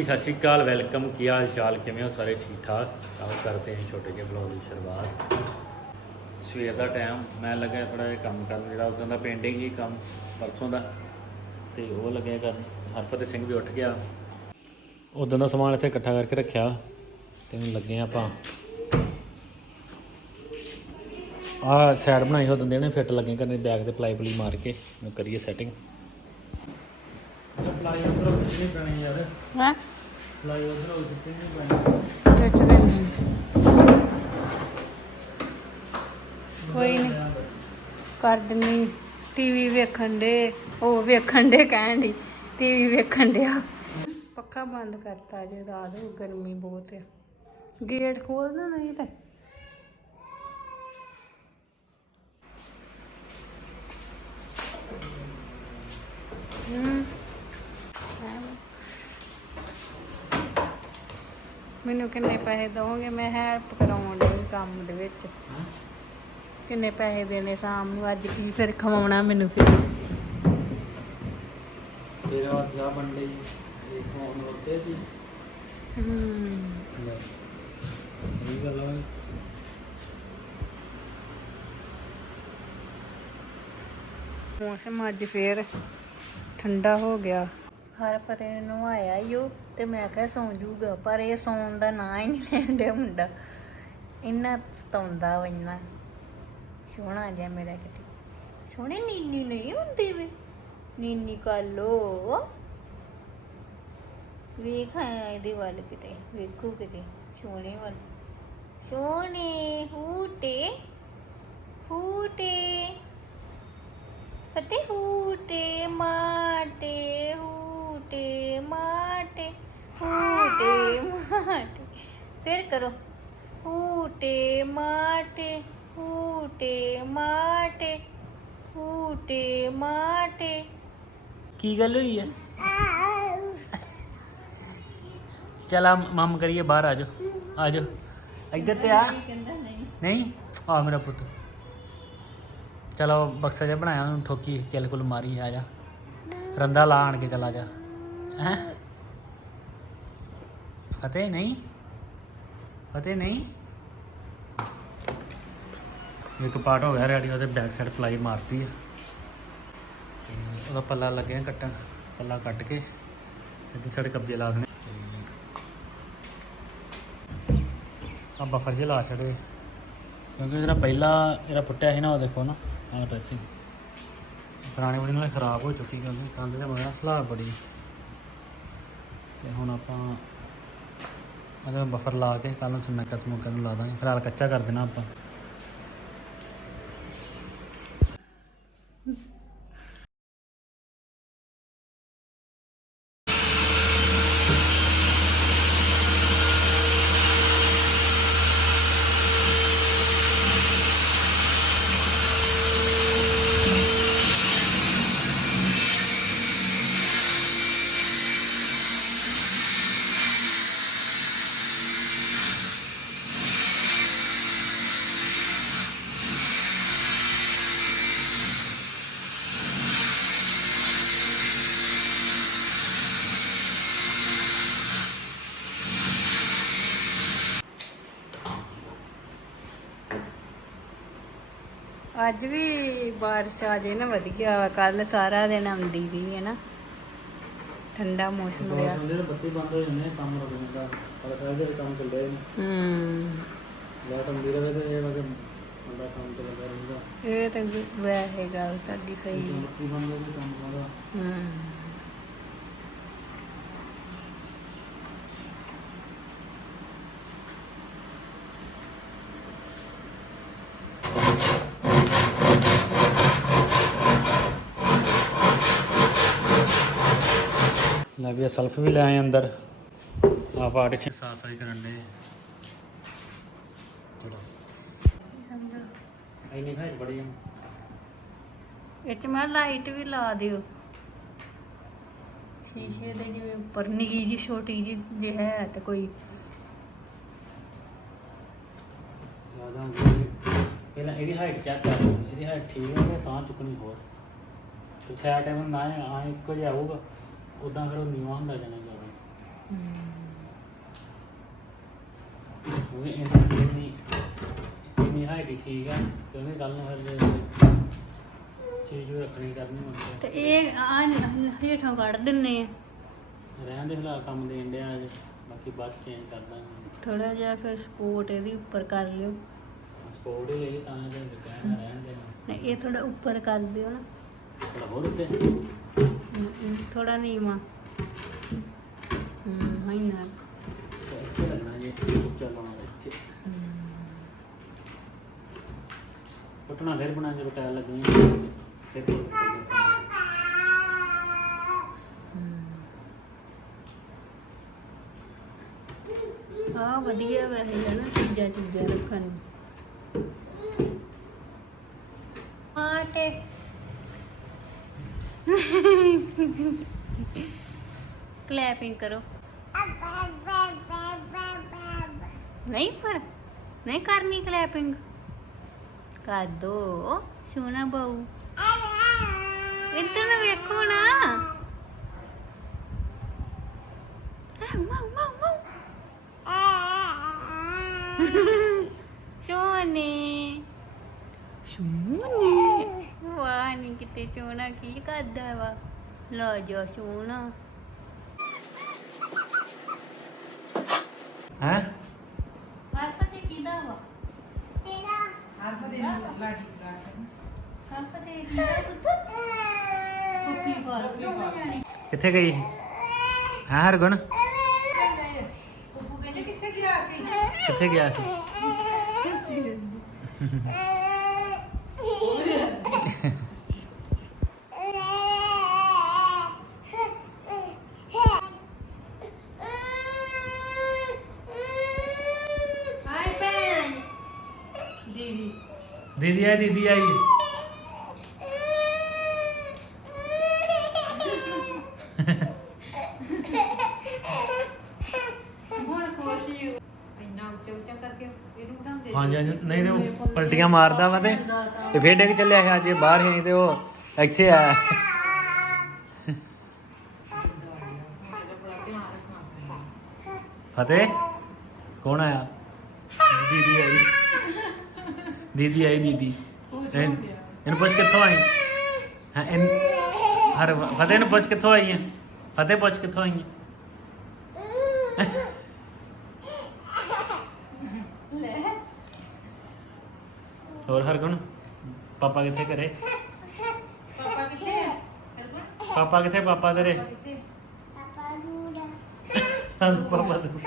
ਹਾਂਜੀ ਸਤਿ ਸ਼੍ਰੀ ਅਕਾਲ, ਵੈਲਕਮ। ਕੀ ਹਾਲ ਚਾਲ ਕਿਵੇਂ ਹੋ ਸਾਰੇ? ਠੀਕ ਠਾਕ ਆਓ ਕਰਦੇ ਹਾਂ ਛੋਟੇ ਜਿਹੇ ਬਲੌਗ ਦੀ ਸ਼ੁਰੂਆਤ। ਸਵੇਰ ਦਾ ਟਾਈਮ ਮੈਂ ਲੱਗਾ ਥੋੜਾ ਜਿਹਾ ਕੰਮ ਕਰਨ, ਜਿਹੜਾ ਉਦੋਂ ਦਾ ਪੇਂਟਿੰਗ ਹੀ ਕੰਮ ਪਰਸੋਂ ਦਾ। ਤੇ ਉਹ ਲੱਗਿਆ ਕਰਨ। ਹਰਫਤ ਸਿੰਘ ਵੀ ਉੱਠ ਗਿਆ। ਉਦੋਂ ਦਾ ਸਮਾਨ ਇੱਥੇ ਇਕੱਠਾ ਕਰਕੇ ਰੱਖਿਆ। ਤੇ ਹੁਣ ਲੱਗੇ ਹਾਂ ਆਪਾਂ। ਆਹ ਸਾਈਡ ਬਣਾਈ ਉਦੋਂ ਦੇ ਨੇ ਫਿੱਟ ਲੱਗੇ ਕਰਨੇ ਬੈਗ ਤੇ ਪਲਾਈ ਪਲੀ ਮਾਰ ਕੇ। ਨੂੰ ਕਰੀਏ ਸੈਟਿੰਗ ਪਲਾਈ ਉਧਰੋਂ ਖਿੱਚਣੀ ਪੈਣੀ ਯਾਰ। ਹਾਂ? ਪਲਾਈ ਉਧਰੋਂ ਖਿੱਚਣੀ ਪੈਣੀ। ਵਿੱਚ ਦਿੰਨੀ ਕੋਈ ਨਹੀਂ ਕਰ ਦਿੰਨੀ। ਟੀਵੀ ਵੇਖਣ ਦੇ ਉਹ ਵੇਖਣ ਦੇ ਕਹਿਣ ਦੀ ਟੀਵੀ ਵੇਖਣ ਡਿਆ। ਪੱਖਾ ਬੰਦ ਕਰਤਾ ਜੇ ਰਾਤ ਨੂੰ ਗਰਮੀ ਬਹੁਤ ਹੈ ਗੇਟ ਖੋਲ ਦੋ ਨਹੀਂ ਤੇ। ਮੈਨੂੰ ਕਿੰਨੇ ਪੈਸੇ ਦੋਗੇ ਮੈਂ ਹੈਲਪ ਕਰਾਉਣ ਲਈ ਕੰਮ ਦੇ ਵਿੱਚ। ਕਿੰਨੇ ਪੈਸੇ ਦੇਣੇ ਸ਼ਾਮ ਨੂੰ? ਅੱਜ ਕੀ ਫਿਰ ਖਵਾਉਣਾ ਮੈਨੂੰ ਫਿਰ? ਤੇਰੇ ਬਾਅਦ ਜਾ ਬੰਦੇ ਇਹ ਫੋਨ ਉੱਤੇ ਸੀ। ਹੂੰ। ਸਹੀ ਗੱਲ ਆ। ਮੌਸਮ ਅੱਜ ਫੇਰ ਠੰਡਾ ਹੋ ਗਿਆ। ਹਰ ਫਤਿਹ ਨੂੰ ਆਇਆ ਈਓ ਤੇ ਮੈਂ ਕਿਹਾ ਸੌਂ ਜੂਗਾ, ਪਰ ਇਹ ਸੌਣ ਦਾ ਨਾਂ ਹੀ ਨਹੀਂ ਲੈਂਦਾ ਮੁੰਡਾ। ਇੰਨਾ ਸਤਾਉਂਦਾ ਵਾ ਇੰਨਾ। ਸੋਹਣਾ ਜਿਹਾ ਮੇਰਾ ਕਿਤੇ। ਸੋਹਣੇ ਨੀਨੀ ਨਹੀਂ ਹੁੰਦੀ ਵੇ। ਨੀਨੀ ਕਾਲੋ ਵੇਖ ਆਇਆ ਇਹਦੇ ਵੱਲ ਕਿਤੇ, ਵੇਖੂ ਕਿਤੇ। ਸੋਹਣੇ ਵੱਲ। ਸੋਹਣੇ ਹੂਟੇ ਹੂਟੇ। ਫਤਿਹ ਹੂਟੇ, ਮਾਟੇ ਹੂਟੇ ਮਾਟੇ ਹੂਟੇ ਮਾਟੇ। ਫਿਰ ਕਰੋ। ਹੂਟੇ ਮਾਟੇ ਹੂਟੇ ਮਾਟੇ ਹੂਟੇ ਮਾਟੇ। ਕੀ ਗੱਲ ਹੋਈ ਹੈ? ਚਲਾ ਮਮ ਕਰੀਏ ਬਾਹਰ ਆ ਜਾਓ। ਆ ਜਾਓ। ਇੱਧਰ ਤੇ ਆ। ਕਹਿੰਦਾ ਨਹੀਂ। ਨਹੀਂ? ਆ ਮੇਰਾ ਪੁੱਤ। ਚਲੋ ਬਕਸਾ ਜਿਹਾ ਬਣਾਇਆ ਉਹਨੂੰ ਠੋਕੀ ਕਿਲ ਕੁਲ ਮਾਰੀ ਆ ਜਾ। ਰੰਦਾ ਲਾ ਆਣ ਕੇ ਚਲਾ ਜਾ। ਹੈ? ਫਤਿਹ ਨਹੀਂ? ਫਤਿਹ ਨਹੀਂ? ਇੱਕ ਪਾਰਟ ਹੋ ਗਿਆ ਰੈਡੀ, ਉਹਦੇ ਬੈਕ ਸਾਈਡ ਪਲਾਈ ਮਾਰਤੀ ਆ। ਤੇ ਉਹਦਾ ਪੱਲਾ ਲੱਗਿਆ ਕੱਟਣ, ਪੱਲਾ ਕੱਟ ਕੇ, ਇੱਧਰ ਸਾਈਡ ਕਬਜੇ ਲਾ ਦੇਣੇ। ਆ ਬਫਰ ਜਿਹਾ ਲਾ ਛੜੇ ਕਿਉਂਕਿ ਜਿਹੜਾ ਪਹਿਲਾ ਜਿਹੜਾ ਪੁੱਟਿਆ ਸੀ ਨਾ, ਉਹ ਦੇਖੋ ਨਾ ਆਹ ਡਰੈਸਿੰਗ ਪੁਰਾਣੇ ਬਣੇ ਨਾਲ ਖਰਾਬ ਹੋ ਚੁੱਕੀ ਕਿਉਂਕਿ ਕੰਧ ਤੇ ਬਣਿਆ ਸਲਾਬ ਬੜੀ। ਤੇ ਹੁਣ ਆਪਾਂ ਅਗਰ ਬਫਰ ਲਾ ਕੇ ਕੱਲ ਨੂੰ ਸਮੈਕਾ ਸਮੂਕਾ ਨੂੰ ਲਾ ਦਾਂਗੇ। ਫਿਲਹਾਲ ਕੱਚਾ ਕਰ ਦੇਣਾ ਆਪਾਂ। ਅੱਜ ਵੀ ਬਾਰਿਸ਼ ਆ ਜੇ ਨਾ ਵਧੀਆ ਵਾ। ਕੱਲ ਸਾਰਾ ਦਿਨ ਆਉਂਦੀ ਰਹੀ ਹੈ ਨਾ। ਠੰਡਾ ਮੌਸਮ ਰਿਹਾ। ਜਿਹੜੇ ਬੱਤੀ ਬੰਦ ਹੋ ਜਾਂਦੇ ਕੰਮ ਰੁਕ ਜਾਂਦਾ। ਪਰ ਸਾਰੇ ਜਿਹੜੇ ਕੰਮ ਚੱਲਦੇ ਨੇ। ਹੂੰ। ਲਾਈਟ ਹੁੰਦੀ ਰਹੇ ਤੇ ਇਹ ਵਗੇ ਬੰਦਾ ਕੰਮ ਤੇ ਲੱਗਾ ਰਹਿੰਦਾ। ਇਹ ਤਾਂ ਵੈਸੇ ਗੱਲ ਤੁਹਾਡੀ ਸਹੀ ਹੈ ਬੱਤੀ ਬੰਦ ਹੋ ਕੇ ਕੰਮ ਕਰਦਾ ਹੂੰ। ਲੈ ਵੀ ਸੈਲਫ ਵੀ ਲੈ ਆਏ ਅੰਦਰ। ਆ ਪਾਰਟੀਸ਼ਨ ਸਾਫ਼ ਸਫ਼ਾਈ ਕਰਨ ਦੇ। ਚਲੋ। ਐਨੀ ਖਾਈ ਬੜੀ। ਆ। ਇਹ ਚ ਮੈਂ ਲਾਈਟ ਵੀ ਲਾ ਦਿਓ। ਸ਼ੀਸ਼ੇ ਦੇ ਜਿਵੇਂ ਉੱਪਰ ਨਿੱਕੀ ਜੀ ਛੋਟੀ ਜੀ ਜੇ ਹੈ ਤੇ ਕੋਈ। ਜ਼ਿਆਦਾ ਹੁੰਦੀ ਹੈ। ਪਹਿਲਾਂ ਇਹਦੀ ਹਾਈਟ ਚੈੱਕ ਕਰ ਇਹਦੀ ਹਾਈਟ ਠੀਕ ਹੋਵੇ ਤਾਂ ਚੁੱਕਣੀ ਹੋਰ। ਤੇ ਸਾਈਡ ਟਾਈਮ ਨਾ ਆ ਇੱਕੋ ਜਿਹਾ ਆਊਗਾ ਉਦਾਂ ਫਿਰ ਉਹ ਨੀਵਾਂ ਹੁੰਦਾ ਜਾਣਾ ਜ਼ਿਆਦਾ ਉਹ ਇੰਨੀ ਇੰਨੀ ਹਾਈਟ ਠੀਕ ਆ ਕਿਉਂਕਿ ਕੱਲ ਨੂੰ ਫਿਰ ਚੀਜ਼ ਵੀ ਰੱਖਣੀ ਕਰਨੀ ਹੁੰਦੀ ਤੇ ਇਹ ਆ ਹੇਠੋਂ ਕੱਢ ਦਿੰਨੇ ਆ। ਰਹਿਣ ਦੇ ਹਾਲਾਤ ਕੰਮ ਦੇਣ ਡਿਆ ਅੱਜ ਬਾਕੀ ਬਾਅਦ ਚੇਂਜ ਕਰ ਦਾਂਗੇ। ਥੋੜਾ ਜਿਹਾ ਫਿਰ ਸਪੋਰਟ ਇਹਦੀ ਉੱਪਰ ਕਰ ਲਿਓ। ਸਪੋਰਟ ਹੀ ਲਈ ਤਾਂ ਜੇ ਕਹਿਣਾ ਰਹਿਣ ਦੇ। ਨਹੀਂ ਇਹ ਥੋੜਾ ਉੱਪਰ ਕਰ ਦਿਓ ਨਾ। ਥੋੜਾ ਹੋਰ ਉੱਤੇ। ਥੋੜਾ ਨੀਵਾ ਹੂੰ ਹਾਂ ਨਾ ਤੇ ਇੱਥੇ ਲੱਗਣਾ ਜੀ ਚੱਲਣਾ ਇੱਥੇ ਪਟਣਾ ਫਿਰ ਬਣਾ ਜਦੋਂ ਟਾਇਲ ਲੱਗਣੀ ਫਿਰ ਆ ਵਧੀਆ ਵੈਸੇ ਹੈ ਨਾ ਚੀਜ਼ਾਂ ਚੀਜ਼ਾਂ ਰੱਖਣ ਨੂੰ ਆਟੇ ਕਲੈਪਿੰਗ ਕਰੋ। ਨਹੀਂ ਪਰ, ਨਹੀਂ ਕਰਨੀ ਕਲੈਪਿੰਗ ਕਰ ਦੋ, ਸੋਨਾ ਬਾਊ। ਇੱਧਰ ਨੂੰ ਵੇਖੋ ਨਾ। ਮਾਉ ਮਾਉ ਮਾਉ ਸੋਨੇ ਸੋਨੇ ਵਾਹ ਨੀ ਕਿਤੇ ਚੋਣਾ ਕੀ ਕਰਦਾ ਵਾ? ਲਾ ਜਾ ਸੋਨਾ। ਹੈ? ਹਰਫ ਤੇ ਕਿਦਾ ਵਾ? ਹਰਫ ਤੇ ਕਿਦਾ ਪੁੱਤ? ਕੁੱਪੀ ਫਾਲ ਕੁੱਪੀ ਕਿੱਥੇ ਗਈ? ਹਾਂ ਹਰਗੁਣ? ਕਿੱਥੇ ਗਿਆ ਸੀ? ਹਾਏ ਭੈਣ ਦੀਦੀ ਦੀਦੀ ਆਈ ਦੀਦੀ ਆਈ। ਹੁਣ ਖੁਸ਼ੀ ਹਾਂਜੀ ਹਾਂਜੀ। ਨਹੀਂ ਤੇ ਉਹ ਪਲਟੀਆਂ ਮਾਰਦਾ ਵਾ ਤੇ। ਤੇ। ਫੇਰ ਡਿੱਗ ਚੱਲਿਆ ਬਾਹਰ ਹੀ ਤੇ ਉਹ ਇੱਥੇ ਆਇਆ। ਫਤਿਹ ਕੌਣ ਆਇਆ? ਦੀਦੀ ਆਈ। ਦੀਦੀ ਆਈ ਦੀਦੀ। ਇਹਨ- ਇਹਨੂੰ ਪੁੱਛ ਕਿੱਥੋਂ ਆਈ? ਹਾਂ ਇਹਨ ਹਰ ਫਤਿਹ ਨੂੰ ਪੁੱਛ ਕਿੱਥੋਂ ਆਈ ਹੈ ਫਤਿਹ ਪੁੱਛ ਕਿੱਥੋਂ ਆਈ ਹੈ ਲੈ। ਹੋਰ ਹਰਗੁਣ ਪਾਪਾ ਕਿੱਥੇ ਘਰੇ? ਪਾਪਾ ਕਿੱਥੇ? ਪਾਪਾ ਤੇਰੇ? ਪਾਪਾ ਤੂੰ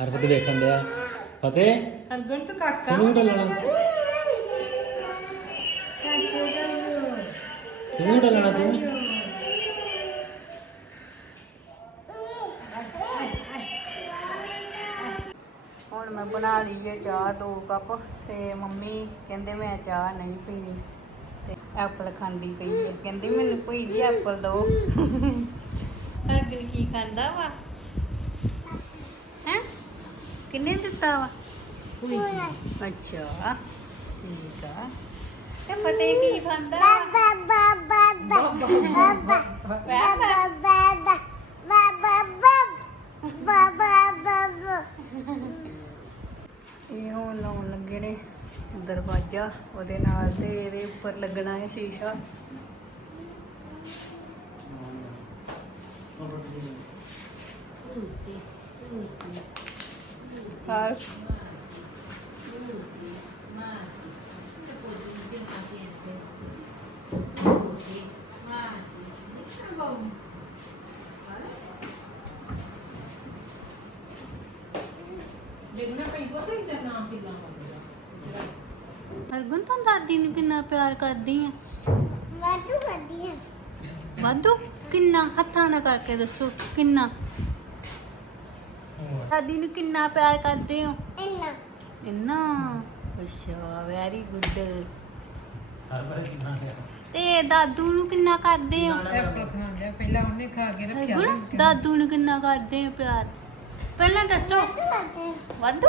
ਹਰਗੁਣ ਦੇਖਣ ਦਿਆ ਫਤਿਹ? ਅਰਗਣ ਤੂੰ ਕਾਕਾ? ਤੂੰ ਡਲਣਾ। ਤੂੰ ਡਲਣਾ ਤੂੰ ਵੀ ਹੁਣ ਮੈਂ ਬਣਾ ਲਈ ਹੈ ਚਾਹ ਦੋ ਕੱਪ ਤੇ ਮੰਮੀ ਕਹਿੰਦੇ ਮੈਂ ਚਾਹ ਨਹੀਂ ਪੀਣੀ ਤੇ ਐਪਲ ਖਾਂਦੀ ਪਈ ਹੈ ਕਹਿੰਦੀ ਮੈਨੂੰ ਕੋਈ ਜੀ ਐਪਲ ਦਿਓ ਹਰਗਨ ਕੀ ਖਾਂਦਾ ਵਾ ਹੈ ਕਿੰਨੇ ਦਿੱਤਾ ਵਾ ਅੱਛਾ ਠੀਕ ਆ ਤੇ ਫਤਿਹ ਕੀ ਖਾਂਦਾ ਵਾ ਇਹ ਹੁਣ ਲਾਉਣ ਲੱਗੇ ਨੇ ਦਰਵਾਜ਼ਾ ਉਹਦੇ ਨਾਲ ਤੇ ਇਹਦੇ ਉੱਪਰ ਲੱਗਣਾ ਹੈ ਸ਼ੀਸ਼ਾ। ਹਾਂ ਦੇਖਣਾ ਪਈ ਪਤਾ ਹੀ ਦਾ ਨਾਮ ਕਿੰਨਾ ਹਰਗੁਣ ਤਾਂ ਦਾਦੀ ਨੂੰ ਕਿੰਨਾ ਪਿਆਰ ਕਰਦੀ ਹੈ ਵਾਧੂ ਵਧੀਆ ਵਾਧੂ? ਕਿੰਨਾ? ਹੱਥਾਂ ਨਾਲ ਕਰਕੇ ਦੱਸੋ ਕਿੰਨਾ? ਦਾਦੀ ਨੂੰ ਕਿੰਨਾ ਪਿਆਰ ਕਰਦੇ ਹੋ? ਇੰਨਾ। ਇੰਨਾ? ਅੱਛਾ ਵੈਰੀ ਗੁੱਡ ਤੇ ਦਾਦੂ ਨੂੰ ਕਿੰਨਾ ਕਰਦੇ ਆ ਐਪਲ ਖਾਣ ਲਿਆ ਪਹਿਲਾਂ ਉਹਨੇ ਖਾ ਕੇ ਰੱਖਿਆ ਗੁਣ ਦਾਦੂ ਨੂੰ ਕਿੰਨਾ ਕਰਦੇ ਆ ਪਿਆਰ? ਪਹਿਲਾਂ ਦੱਸੋ। ਵਾਧੂ।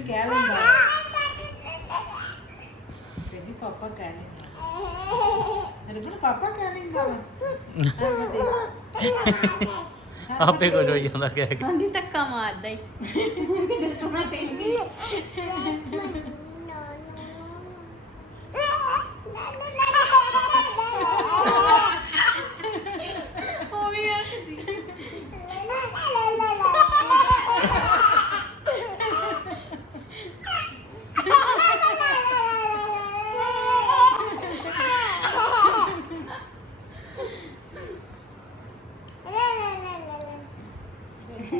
ਕਹਿੰਦੀ ਕਹਿ ਲੈਂਦਾ ਕਹਿੰਦੀ ਪਾਪਾ ਕਹਿ ਲੈਂਦਾ ਕੋਲ ਪਾਪਾ ਕਹਿ ਲੈਂਦਾ ਵਾ। ਆਪੇ ਕੁਝ ਹੋਈ ਜਾਂਦਾ ਕਹਿ ਕੇ। ਆਂਦੀ ਧੱਕਾ ਮਾਰਦਾ ਈ। ਕਿੰਨੇ ਸੋਹਣਾ ਕਹਿੰਦੀ ਉਹ ਵੀ ਹੱਸਦੀ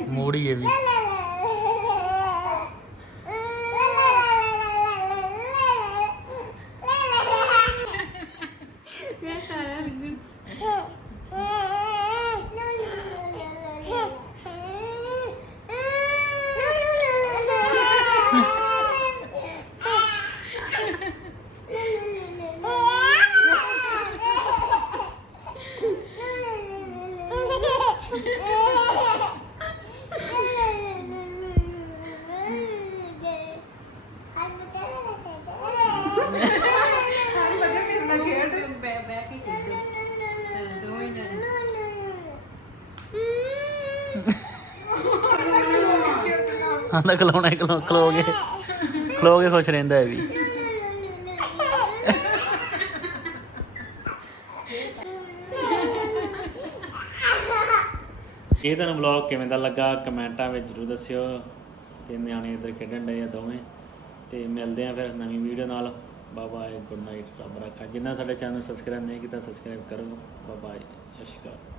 ਮੂੜੀ ਇਹ ਵੀ ਮੈਂ ਸਾਰਾ ਰਿੰਗਣ ਬੈ ਬੈ ਕੇ ਦੋਵੇਂ ਜਣੇ ਆਂਦਾ ਖਲੋਣਾ ਹੀ ਖਲੋ ਖਲੋ ਕੇ ਖਲੋ ਕੇ ਖੁਸ਼ ਰਹਿੰਦਾ ਹੈ ਵੀ। ਇਹ ਤੁਹਾਨੂੰ ਵਲੌਗ ਕਿਵੇਂ ਦਾ ਲੱਗਾ? ਕਮੈਂਟਾਂ ਵਿੱਚ ਜਰੂਰ ਦੱਸਿਓ। ਤੇ ਨਿਆਣੇ ਇੱਧਰ ਖੇਡਣ ਡਏ ਆ ਦੋਵੇਂ। ਤੇ ਮਿਲਦੇ ਆ ਫਿਰ ਨਵੀਂ ਵੀਡੀਓ ਨਾਲ। ਬਾਏ ਬਾਏ ਗੁੱਡ ਨਾਈਟ ਰੱਬ ਰੱਖਾ। ਜਿੰਨਾ ਸਾਡੇ ਚੈਨਲ ਨੂੰ ਸਬਸਕ੍ਰਾਈਬ ਨਹੀਂ ਕੀਤਾ ਸਬਸਕ੍ਰਾਈਬ ਕਰੋ। ਬਾਏ ਬਾਏ ਸਤਿ ਸ਼੍ਰੀ ਅਕਾਲ।